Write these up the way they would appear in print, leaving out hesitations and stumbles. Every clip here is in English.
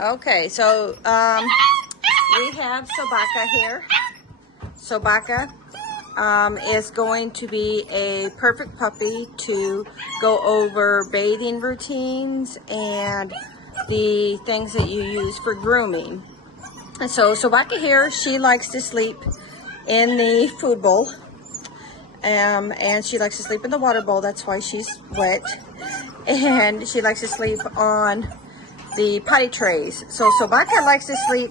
Okay, so we have Sobaka here. Sobaka is going to be a perfect puppy to go over bathing routines and the things that you use for grooming. And so Sobaka here, she likes to sleep in the food bowl. And she likes to sleep in the water bowl. That's why she's wet. And she likes to sleep on the potty trays. So Sobaka likes to sleep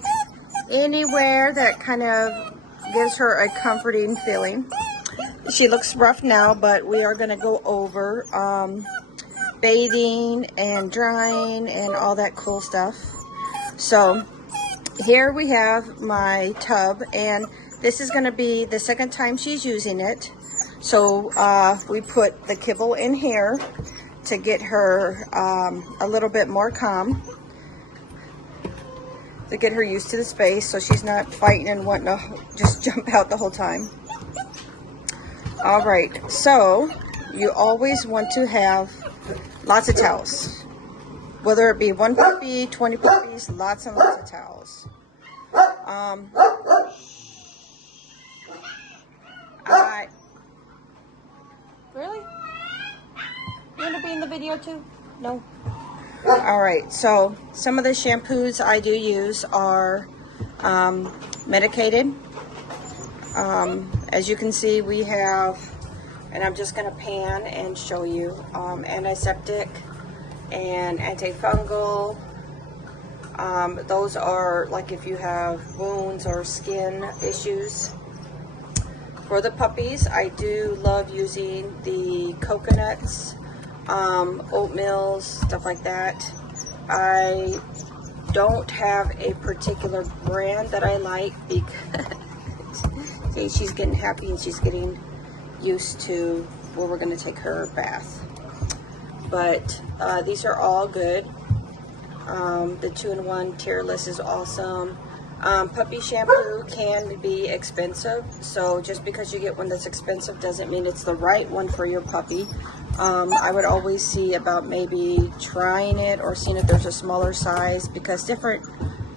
anywhere that kind of gives her a comforting feeling. She looks rough now, but we are going to go over bathing and drying and all that cool stuff. So here we have my tub, and this is going to be the second time she's using it. So we put the kibble in here to get her a little bit more calm, to get her used to the space so she's not fighting and wanting to just jump out the whole time. All right, so you always want to have lots of towels, whether it be 1 puppy, 20 puppies, lots and lots of towels. Really? You want to be in the video too? No? Alright, so some of the shampoos I do use are medicated. As you can see, we have, and I'm just going to pan and show you, antiseptic and antifungal. Those are like if you have wounds or skin issues. For the puppies, I do love using the coconuts, oatmeals, stuff like that. I don't have a particular brand that I like because see, she's getting happy and she's getting used to where we're going to take her bath. But these are all good. The 2-in-1 tearless is awesome. Puppy shampoo can be expensive, so just because you get one that's expensive doesn't mean it's the right one for your puppy. I would always see about maybe trying it or seeing if there's a smaller size, because different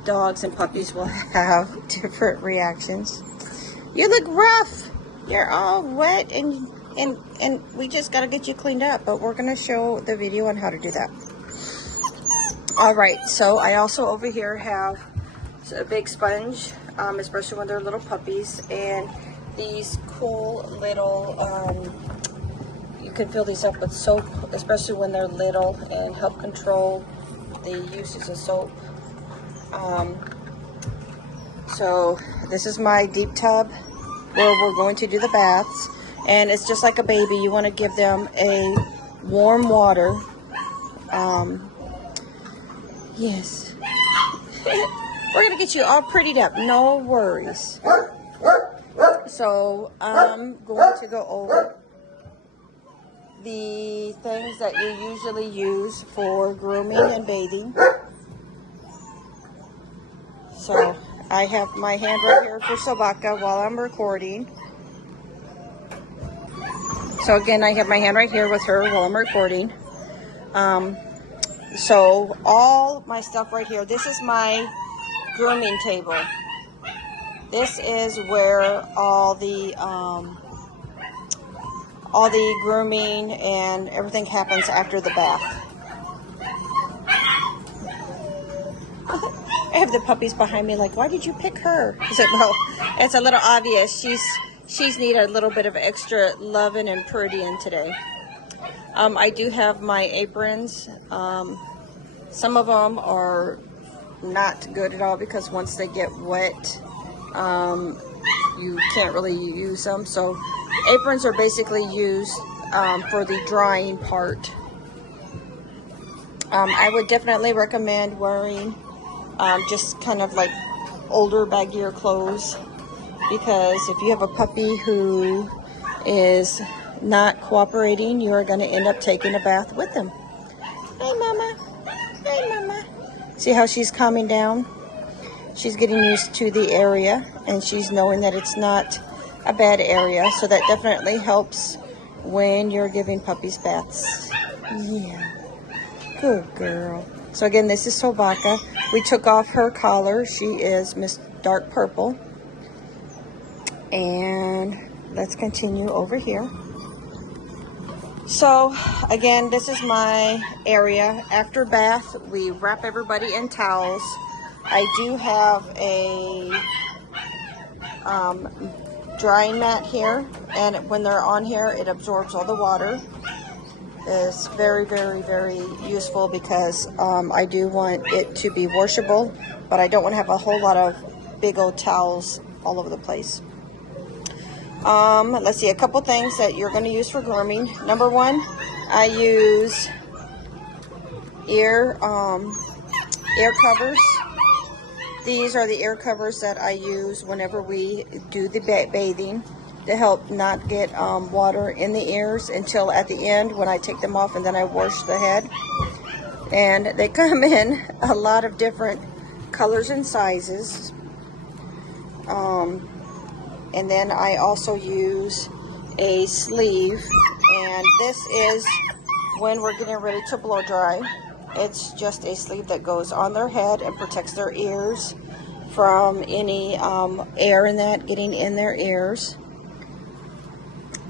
dogs and puppies will have different reactions. You look rough. You're all wet and we just got to get you cleaned up, but we're going to show the video on how to do that. All right, so I also over here have a big sponge, especially when they're little puppies, and these cool little, you can fill these up with soap, especially when they're little, and help control the usage of soap. So this is my deep tub where we're going to do the baths, and it's just like a baby. You want to give them a warm water. Yes. We're going to get you all prettied up. No worries. So I'm going to go over the things that you usually use for grooming and bathing. So I have my hand right here for Sobaka while I'm recording. So again, I have my hand right here with her while I'm recording. So all my stuff right here, this is my grooming table. This is where all the grooming and everything happens after the bath. I have the puppies behind me like, why did you pick her? I said, well, it's a little obvious. She's need a little bit of extra loving and prettying today. I do have my aprons. Some of them are not good at all because once they get wet, you can't really use them. So aprons are basically used for the drying part. I would definitely recommend wearing just kind of like older, baggier clothes, because if you have a puppy who is not cooperating, you are going to end up taking a bath with them. Hey, Mama. Hey, Mama. See how she's calming down? She's getting used to the area, and she's knowing that it's not a bad area, so that definitely helps when you're giving puppies baths. Yeah. Good girl. So again, this is Sobaka. We took off her collar. She is Miss Dark Purple. And let's continue over here. So again, this is my area. After bath, we wrap everybody in towels. I do have a drying mat here, and when they're on here, it absorbs all the water. It's very, very, very useful because I do want it to be washable, but I don't want to have a whole lot of big old towels all over the place. Let's see, a couple things that you're going to use for grooming. Number one, I use ear covers. These are the ear covers that I use whenever we do the bathing to help not get water in the ears until at the end when I take them off and then I wash the head. And they come in a lot of different colors and sizes. And then I also use a sleeve, and this is when we're getting ready to blow dry. It's just a sleeve that goes on their head and protects their ears from any air in that getting in their ears.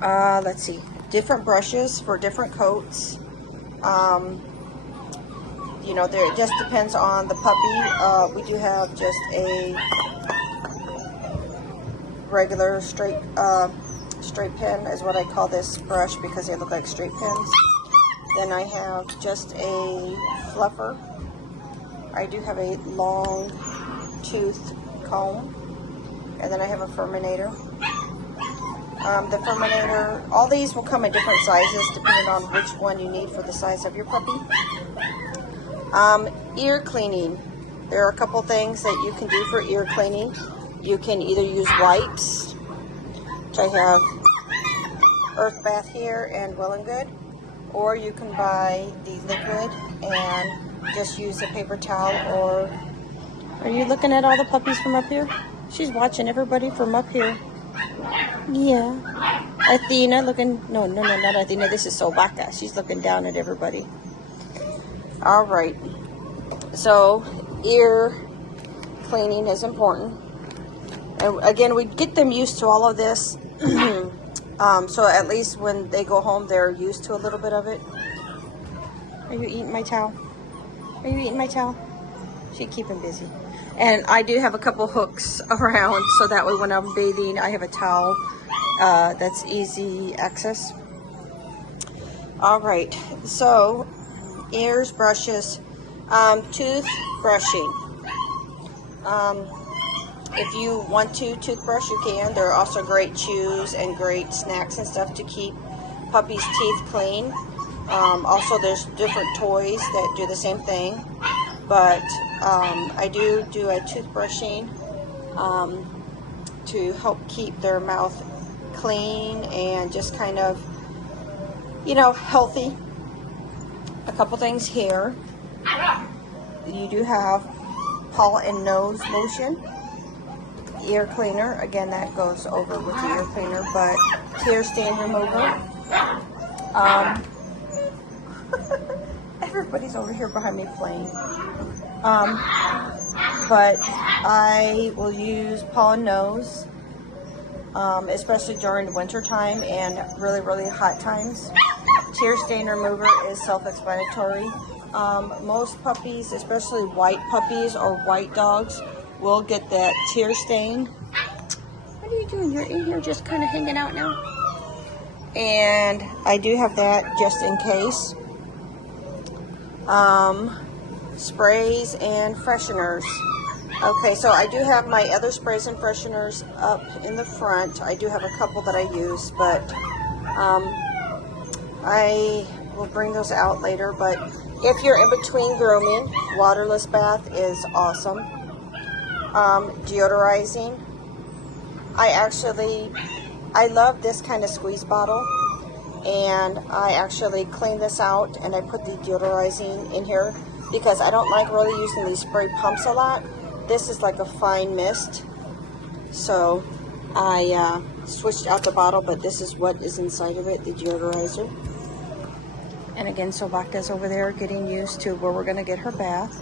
Let's see, different brushes for different coats. You know, it just depends on the puppy. We do have just a regular straight pen is what I call this brush because they look like straight pens. Then I have just a fluffer. I do have a long tooth comb, and then I have a furminator. The furminator, all these will come in different sizes depending on which one you need for the size of your puppy. Ear cleaning. There are a couple things that you can do for ear cleaning. You can either use wipes, which I have Earth Bath here and Well and Good, or you can buy the liquid and just use a paper towel. Or are you looking at all the puppies from up here? She's watching everybody from up here. Yeah. Athena looking, no, not Athena, this is Sobaka. She's looking down at everybody. All right. So ear cleaning is important. And again, we get them used to all of this. So at least when they go home, they're used to a little bit of it. Are you eating my towel? Are you eating my towel? She's keeping busy. And I do have a couple hooks around, so that way when I'm bathing, I have a towel that's easy access. All right, so ears, brushes, tooth brushing. If you want to toothbrush, you can. There are also great chews and great snacks and stuff to keep puppies' teeth clean. Also, there's different toys that do the same thing. But I do a toothbrushing to help keep their mouth clean and just kind of, you know, healthy. A couple things here. You do have paw and nose lotion. Ear cleaner, again, that goes over with the ear cleaner, but tear stain remover. Everybody's over here behind me playing. But I will use paw and nose, especially during winter time and really, really hot times. Tear stain remover is self-explanatory. Most puppies, especially white puppies or white dogs, will get that tear stain. What are you doing? You're in here just kind of hanging out now? And I do have that just in case. Sprays and fresheners. Okay, so I do have my other sprays and fresheners up in the front. I do have a couple that I use, but I will bring those out later. But if you're in between grooming, waterless bath is awesome. Deodorizing. I love this kind of squeeze bottle, and I actually clean this out and I put the deodorizing in here because I don't like really using these spray pumps a lot. This is like a fine mist, so I switched out the bottle, but this is what is inside of it, the deodorizer. And again, Sobaka's over there getting used to where we're going to get her bath.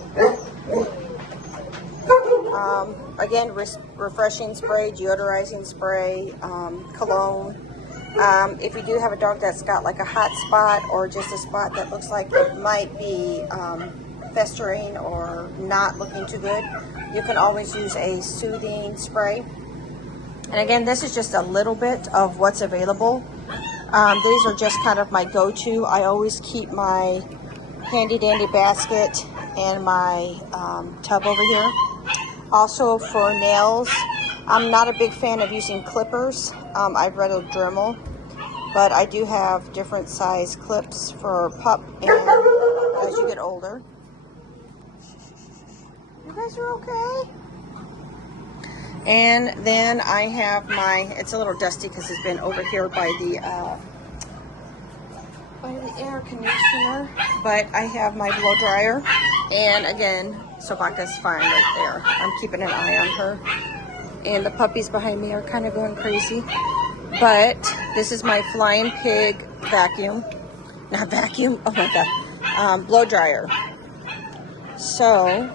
Again, refreshing spray, deodorizing spray, cologne. If you do have a dog that's got like a hot spot or just a spot that looks like it might be festering or not looking too good, you can always use a soothing spray. And again, this is just a little bit of what's available. These are just kind of my go-to. I always keep my handy dandy basket and my tub over here. Also for nails, I'm not a big fan of using clippers. I'd rather Dremel, but I do have different size clips for pup and as you get older. You guys are okay? And then I have my, it's a little dusty because it's been over here by the air conditioner, but I have my blow dryer. And again, Sobaka's fine right there. I'm keeping an eye on her. And the puppies behind me are kind of going crazy. But this is my flying pig vacuum. Not vacuum, oh my God. Blow dryer. So,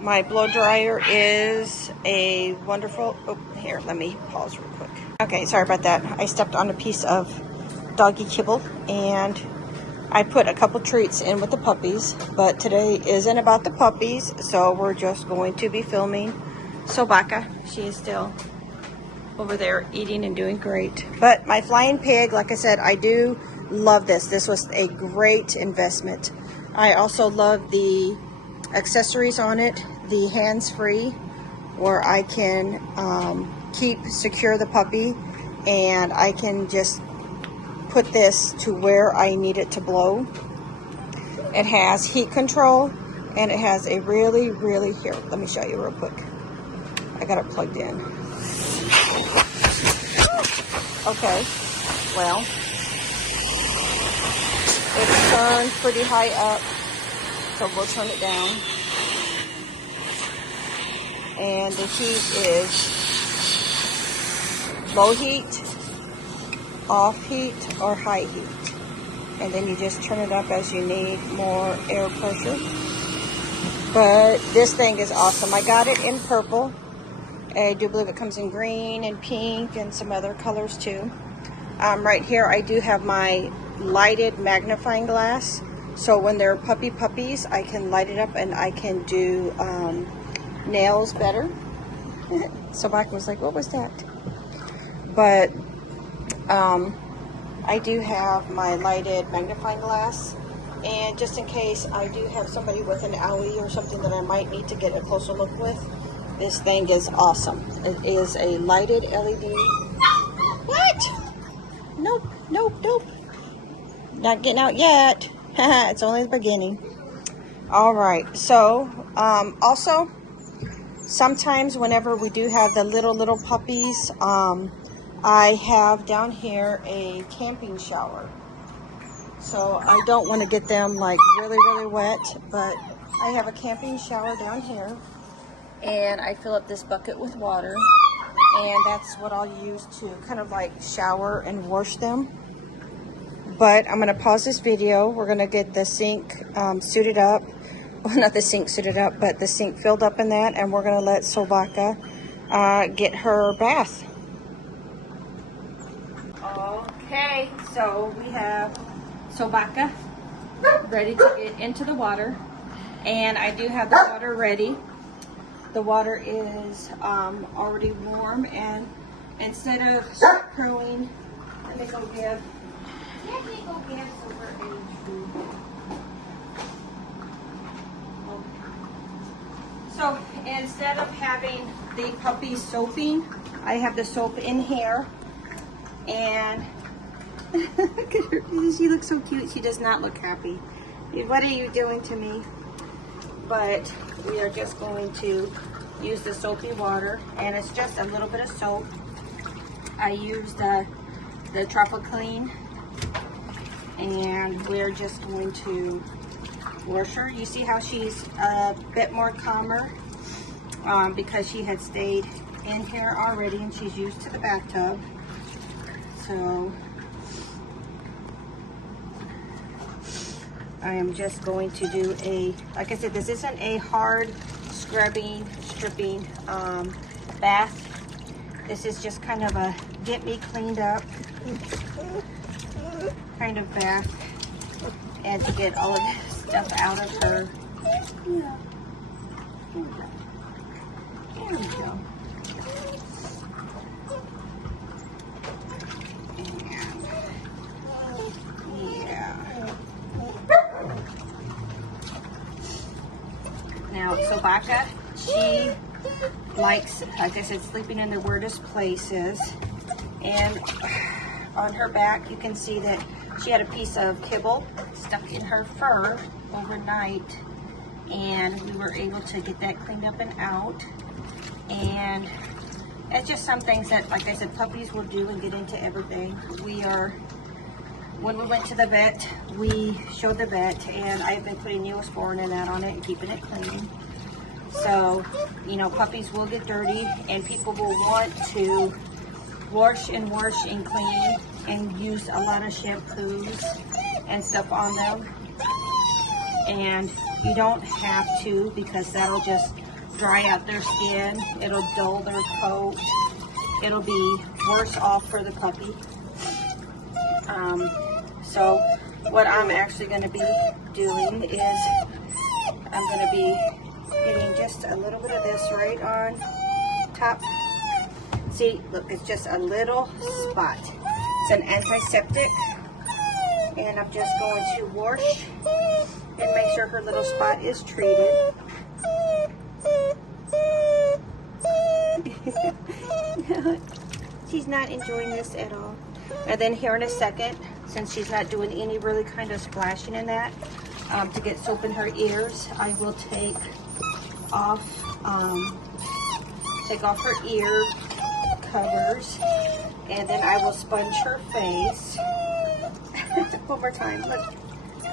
my blow dryer is a wonderful, oh, here, let me pause real quick. Okay, sorry about that. I stepped on a piece of doggy kibble and I put a couple treats in with the puppies, but today isn't about the puppies, so we're just going to be filming Sobaka. She is still over there eating and doing great. But my flying pig, like I said, I do love this. This was a great investment. I also love the accessories on it, the hands-free, where I can secure the puppy, and I can just put this to where I need it to blow. It has heat control, and it has a really, here, let me show you real quick. I got it plugged in. Okay, well, it's turned pretty high up, so we'll turn it down. And the heat is low heat, off heat, or high heat. And then you just turn it up as you need more air pressure. But this thing is awesome. I got it in purple. I do believe it comes in green and pink and some other colors too. Right here I do have my lighted magnifying glass. So when they're puppies, I can light it up and I can do nails better. Sobaka was like, what was that? But I do have my lighted magnifying glass, and just in case I do have somebody with an owie or something that I might need to get a closer look with, this thing is awesome. It is a lighted LED. What? Nope, nope, nope. Not getting out yet. It's only the beginning. All right, so also sometimes whenever we do have the little puppies, I have down here a camping shower. So I don't want to get them like really wet, but I have a camping shower down here, and I fill up this bucket with water, and that's what I'll use to kind of like shower and wash them. But I'm going to pause this video. We're going to get the sink suited up. Well, not the sink suited up, but the sink filled up in that, and we're going to let Sobaka get her bath. Okay, so we have Sobaka ready to get into the water, and I do have the water ready. The water is already warm, and instead of screwing, let me go give Silver a treat. So instead of having the puppy soaping, I have the soap in here, and look at her. She looks so cute. She does not look happy. What are you doing to me? But we are just going to use the soapy water, and it's just a little bit of soap. I used the Truffle Clean, and we're just going to wash her. You see how she's a bit more calmer because she had stayed in here already, and she's used to the bathtub. So I am just going to do a, like I said, this isn't a hard scrubbing, stripping bath. This is just kind of a get me cleaned up kind of bath, and to get all of this stuff out of her. Yeah. There we go. Now, Sobaka, she likes, like I said, sleeping in the weirdest places. And on her back, you can see that she had a piece of kibble stuck in her fur overnight. And we were able to get that cleaned up and out. And it's just some things that, like I said, puppies will do and get into everything. When we went to the vet, we showed the vet, and I've been putting Neosporin and that on it and keeping it clean. So, you know, puppies will get dirty, and people will want to wash and clean and use a lot of shampoos and stuff on them. And you don't have to, because that'll just dry out their skin. It'll dull their coat. It'll be worse off for the puppy. So what I'm actually going to be doing is I'm going to be getting just a little bit of this right on top. See, look, it's just a little spot. It's an antiseptic, and I'm just going to wash and make sure her little spot is treated. She's not enjoying this at all. And then here in a second, since she's not doing any really kind of splashing in that, to get soap in her ears, I will take off her ear covers, and then I will sponge her face. One more time. Look,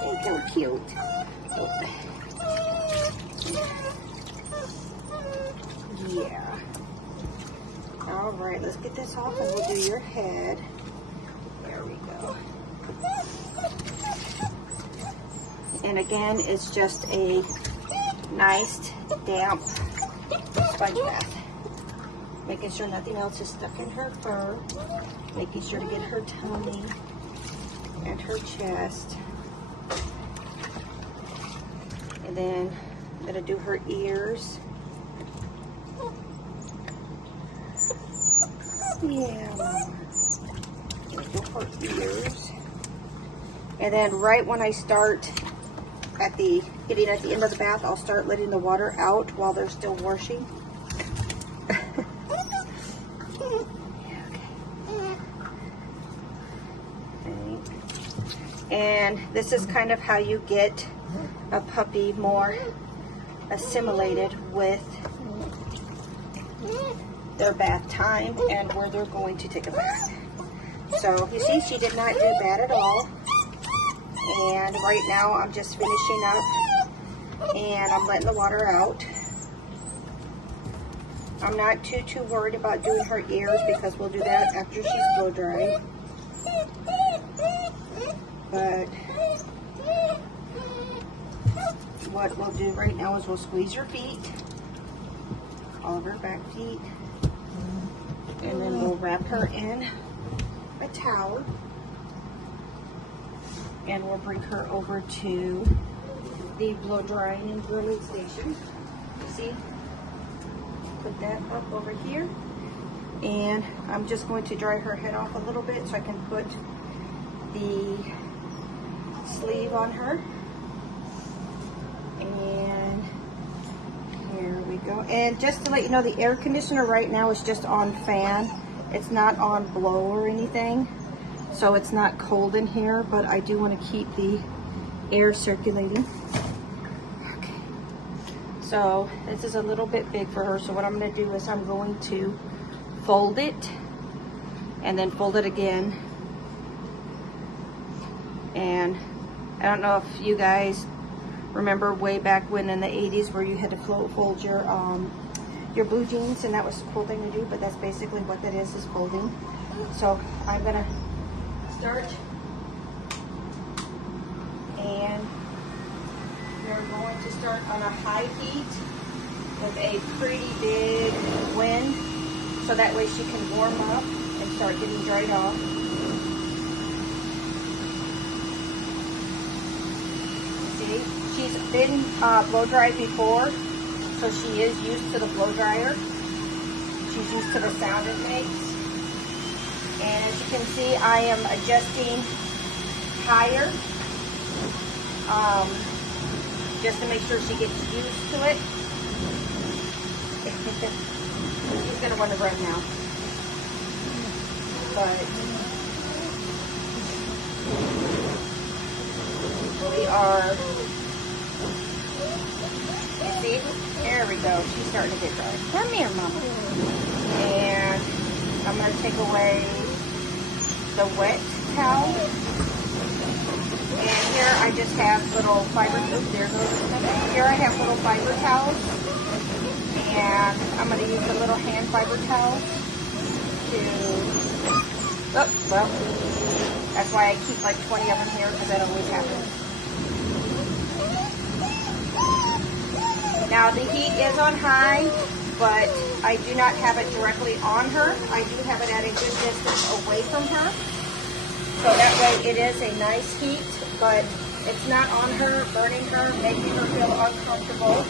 ain't so cute. Yeah. All right, let's get this off, and we'll do your head. There we go. And again, it's just a nice, damp sponge bath. Making sure nothing else is stuck in her fur. Making sure to get her tummy and her chest. And then I'm going to do her ears. Yeah, Mama. Do her ears. And then right when I start getting at the end of the bath, I'll start letting the water out while they're still washing. And this is kind of how you get a puppy more assimilated with their bath time and where they're going to take a bath. So you see, she did not do bad at all. And right now I'm just finishing up, and I'm letting the water out. I'm not too worried about doing her ears, because we'll do that after she's blow dry. But what we'll do right now is we'll squeeze her feet, all of her back feet, and then we'll wrap her in a towel, and we'll bring her over to the blow drying and grooming station. See? Put that up over here, and I'm just going to dry her head off a little bit so I can put the sleeve on her. And here we go. And just to let you know, the air conditioner right now is just on fan. It's not on blow or anything, so it's not cold in here, but I do want to keep the air circulating. Okay, so this is a little bit big for her, so what I'm going to do is I'm going to fold it and then fold it again. And I don't know if you guys remember way back when in the 80s where you had to fold your blue jeans, and that was a cool thing to do, but that's basically what that is folding. So I'm gonna start and are going to start on a high heat with a pretty big wind, so that way she can warm up and start getting dried off. See, she's been blow dried before, so she is used to the blow dryer. She's used to the sound it makes. And as you can see, I am adjusting higher, just to make sure she gets used to it. She's going to want to run now. But we are, you see, there we go. She's starting to get dry. Come here, Mama. And I'm going to take away the wet towel. And here I just have little fiber, oops, there goes another. Here I have little fiber towels. And I'm going to use a little hand fiber towel to, oh, well, that's why I keep like 20 of them here, because that always happens. Now the heat is on high, but I do not have it directly on her. I do have it at a good distance away from her. So that way it is a nice heat, but it's not on her, burning her, making her feel uncomfortable.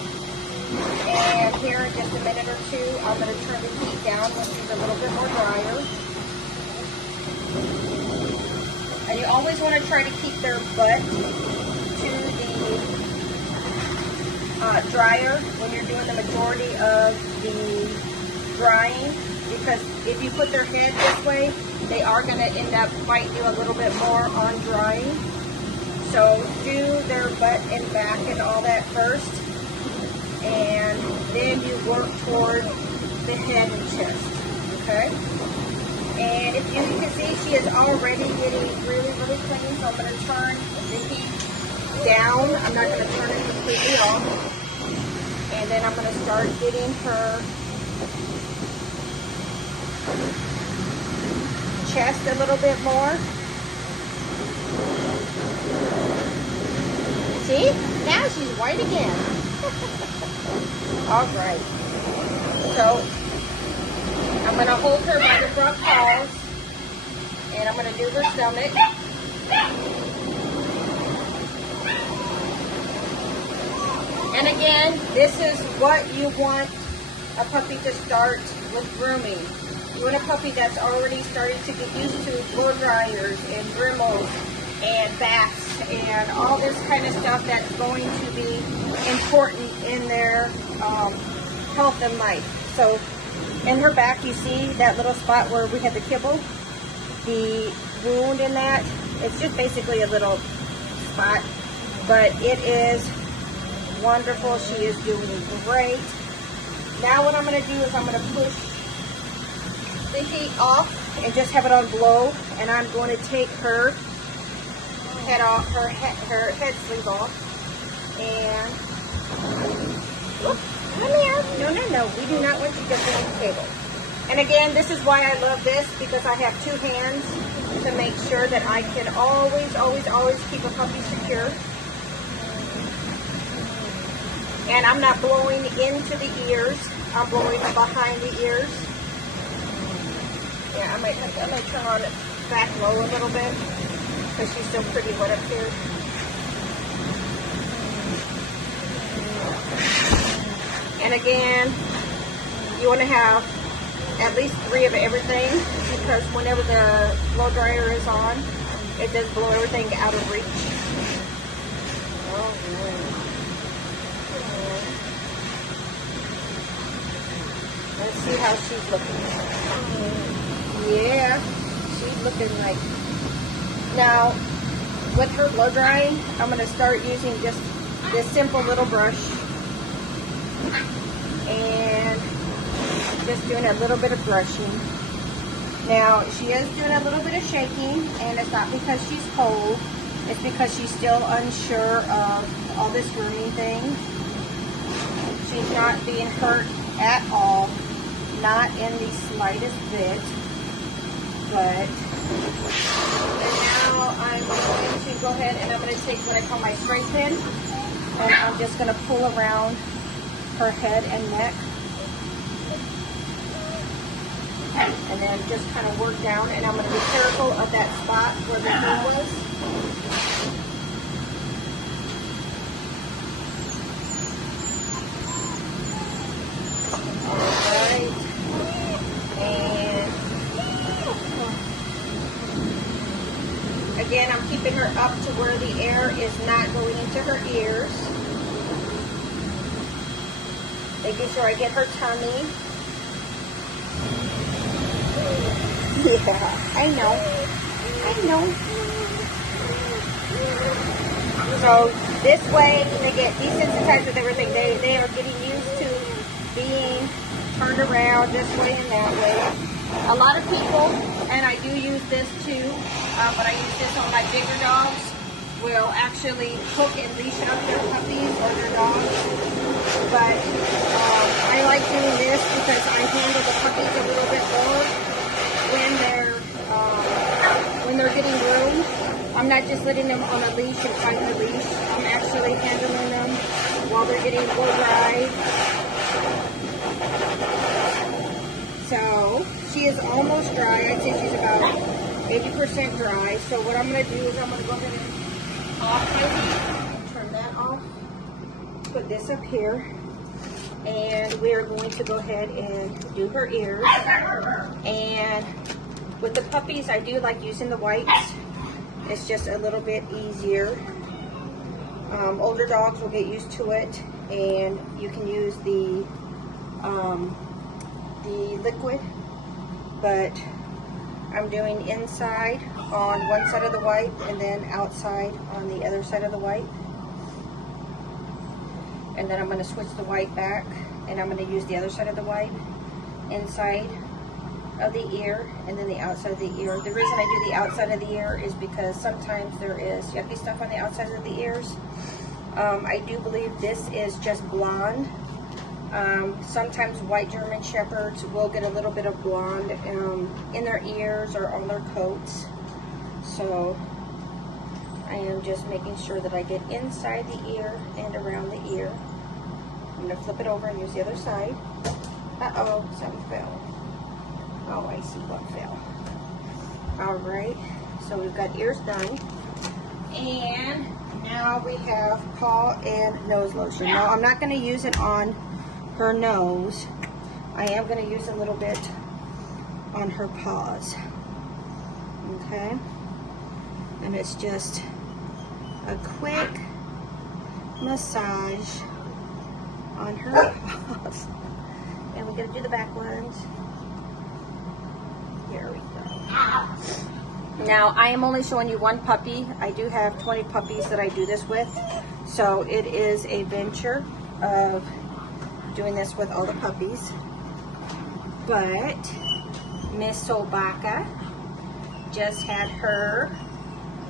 And here in just a minute or two, I'm going to turn the heat down when she's a little bit more drier. And you always want to try to keep their butt to the dryer when you're doing the majority of the drying, because if you put their head this way, they are going to end up biting you a little bit more on drying. So do their butt and back and all that first, and then you work toward the head and chest, okay? And if you can see, she is already getting really, really clean, so I'm going to turn the heat down. I'm not going to turn it completely off. And then I'm going to start getting her chest a little bit more. See? Now she's white again. All right. So I'm going to hold her by the front paws, and I'm going to do her stomach. And again, this is what you want a puppy to start with grooming. You want a puppy that's already starting to get used to blow dryers and Dremels and baths and all this kind of stuff that's going to be important in their health and life. So in her back, you see that little spot where we had the kibble, the wound in that. It's just basically a little spot, but it is wonderful. She is doing great. Now what I'm going to do is I'm going to push the heat off and just have it on blow, and I'm going to take her head off, her head sleeve off, and whoop, come here. No, we do not want you jumping on the table. And again, this is why I love this, because I have two hands to make sure that I can always keep a puppy secure. And I'm not blowing into the ears, I'm blowing behind the ears. Yeah, I might turn on it back low a little bit, because she's still pretty wet up here. And again, you want to have at least 3 of everything, because whenever the blow dryer is on, it does blow everything out of reach. Let's see how she's looking. Yeah, she's looking like. Now, with her blow drying, I'm going to start using just this simple little brush and just doing a little bit of brushing. Now, she is doing a little bit of shaking, and it's not because she's cold. It's because she's still unsure of all this grooming thing. She's not being hurt at all. Not in the slightest bit, but and now I'm going to go ahead and I'm going to take what I call my spray pen, And I'm just going to pull around her head and neck. And then just kind of work down, and I'm going to be careful of that spot where the hair was. Alright. And again, I'm keeping her up to where the air is not going into her ears. Making sure I get her tummy. Yeah, I know. So this way they get desensitized with everything. They are getting used to being turned around this way and that way. A lot of people, and I do use this too, but I use this on my bigger dogs, will actually hook and leash up their puppies or their dogs. But I like doing this because I handle the puppies a little bit more when they're getting groomed. I'm not just letting them on a leash and tying the leash. I'm actually handling them while they're getting blow dried. So she is almost dry. I'd say she's about 80% dry. So what I'm going to do is I'm going to go ahead and off my heat, turn that off, put this up here, and we are going to go ahead and do her ears. And with the puppies, I do like using the whites. It's just a little bit easier. Older dogs will get used to it, and you can use the liquid, but I'm doing inside on one side of the wipe and then outside on the other side of the wipe. And then I'm going to switch the wipe back, and I'm going to use the other side of the wipe inside of the ear and then the outside of the ear. The reason I do the outside of the ear is because sometimes there is yucky stuff on the outside of the ears. I do believe this is just blonde. Sometimes white German Shepherds will get a little bit of blonde in their ears or on their coats. So I am just making sure that I get inside the ear and around the ear. I'm going to flip it over and use the other side. Uh-oh, something fell. Oh, I see what fell. Alright, so we've got ears done. And now we have paw and nose lotion. Now, I'm not going to use it on her nose. I am going to use a little bit on her paws. Okay? And it's just a quick massage on her paws. And we're going to do the back ones. Here we go. Now, I am only showing you one puppy. I do have 20 puppies that I do this with. So it is a venture of doing this with all the puppies. But Miss Sobaka just had her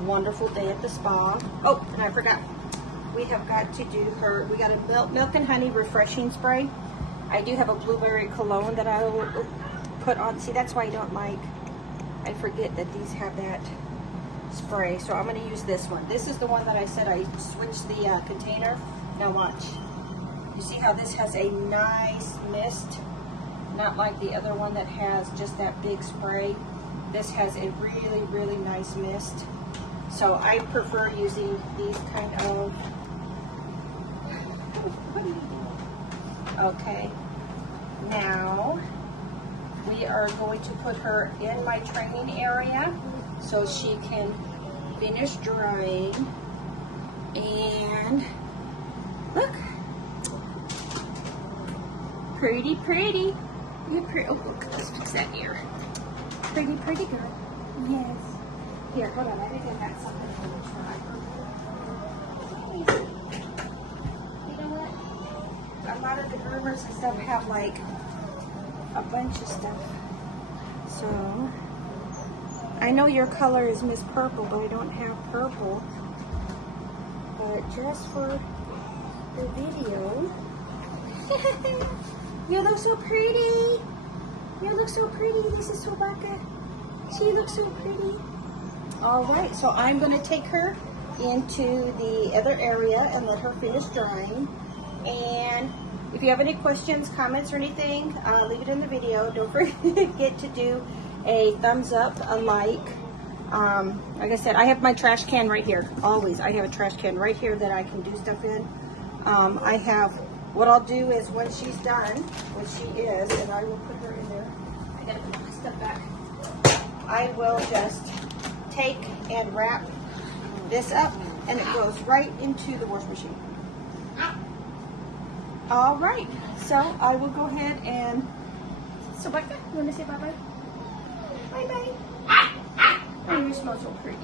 wonderful day at the spa. Oh, and I forgot. We have got to do her, we got a milk and honey refreshing spray. I do have a blueberry cologne that I will put on. See, that's why I don't like, I forget that these have that spray. So I'm going to use this one. This is the one that I said I switched the container. Now watch. You see how this has a nice mist? Not like the other one that has just that big spray. This has a really, really nice mist. So I prefer using these kind of, okay. Now, we are going to put her in my training area so she can finish drying. And look, pretty, pretty. You're pretty. Oh, look, let's fix that ear. Pretty, pretty girl. Yes. Here, hold on. I think I got something for you to try. You know what? A lot of the groomers and stuff have like a bunch of stuff. So I know your color is Miss Purple, but I don't have purple. But just for the video. You look so pretty. You look so pretty. This is Sobaka. She looks so pretty. All right, so I'm going to take her into the other area and let her finish drying. And if you have any questions, comments, or anything, leave it in the video. Don't forget to do a thumbs up, a like. Like I said, I have my trash can right here. Always, I have a trash can right here that I can do stuff in. I have, what I'll do is when she's done, when she is, and I will put her in there. I gotta put my stuff back. I will just take and wrap this up, and it goes right into the wash machine. All right, so I will go ahead and, Sobaka, you want to say bye-bye? Bye-bye. Oh, you smell so pretty.